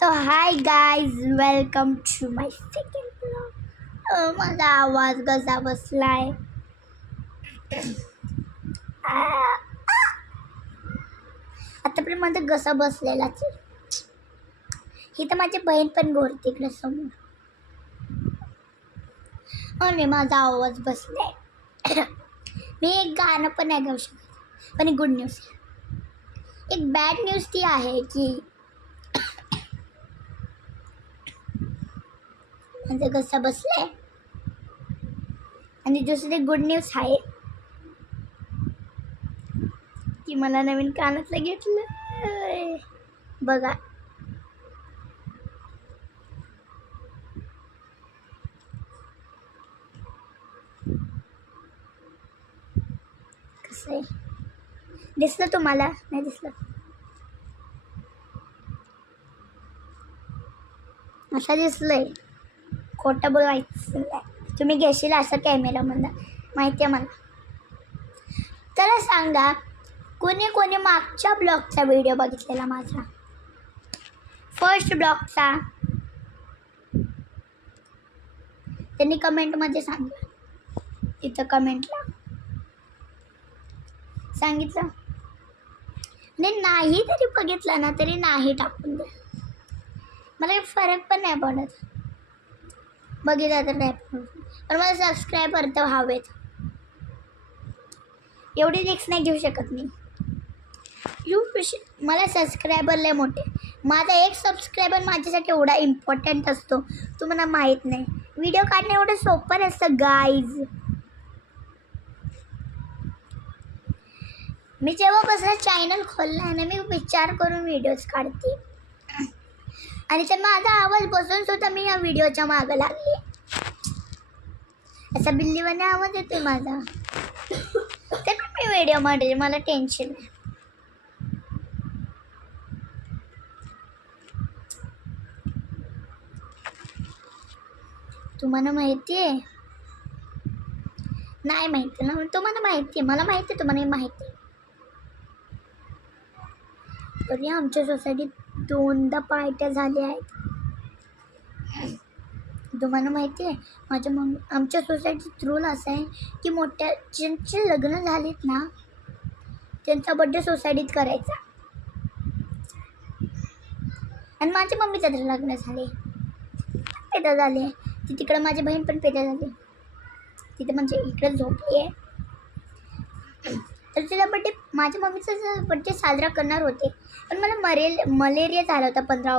तो hi guys, welcome to my second blog. माझा आवाज कसा बसलाय. आतापर्यंत माझा घसा बसलेलाच आहे. ही तर माझी बहीण पण बोलते इकडे समोर. आणि माझा आवाज बसलाय. मी एक गाणं पण नाही गाऊ शकत. पण एक गुड न्यूज, एक बॅड न्यूज ती आहे की माझा घसा बसलाय. आणि दुसरी गुड न्यूज आहे की मला नवीन कानातलं घेतलं. बघा, कसं आहे. दिसलं तुम्हाला? नाही दिसलं. असं दिसलंय. खोटं बोलायचं नाही. तुम्ही घेशील असं कॅमेरामधला माहिती आहे मला. तर सांगा, कोणी कोणी मागच्या ब्लॉगचा व्हिडिओ बघितलेला माझा, फर्स्ट ब्लॉगचा? त्यांनी कमेंटमध्ये सांगितलं. तिथं कमेंटला सांगितलं. नाही तरी बघितलं ना तरी नाही टाकून द्या. मला फरक पण नाही पडत. बघितलं तर नाही पडत. पण मला सबस्क्रायबर तर हवेत. एवढी रिक्स नाही घेऊ शकत मी. मला सबस्क्रायबर लय मोठे. माझा एक सबस्क्रायबर माझ्यासाठी एवढा इम्पॉर्टंट असतो, तुम्हाला माहीत नाही. व्हिडिओ काढणं एवढं सोपं नसतं गाईज. मी जेव्हापासून चॅनल खोलला आहे ना, मी विचार करून व्हिडिओज काढते. आणि तर माझा आवाज बसून सुद्धा मी या व्हिडिओच्या मागं लागले. असा बिल्लीवाने आवाज येते माझा. तर पण मी व्हिडिओमध्ये, मला टेन्शन आहे. तुम्हाला माहिती आहे? नाही माहिती ना. तुम्हाला माहिती आहे, मला माहिती आहे, तुम्हाला माहिती आहे. तरी आमच्या सोसायटीत 2दा पार्ट्या झाल्या आहेत. तुम्हाला माहिती आहे, आमच्या सोसायटीत रूल असा आहे की मोठ्या ज्यांचे लग्न झालेत ना त्यांचा बड्डे सोसायटीत करायचा. आणि माझ्या मम्मीचं तर लग्न झाले, पेदा झाले. तिकडं माझी बहीण पण पेदा झाली. तिथे म्हणजे इकडे झोपली आहे. तर तिला माझ्या मम्मीचा बड्डे साजरा करणार होते, पण मला मलेरिया झाला होता 15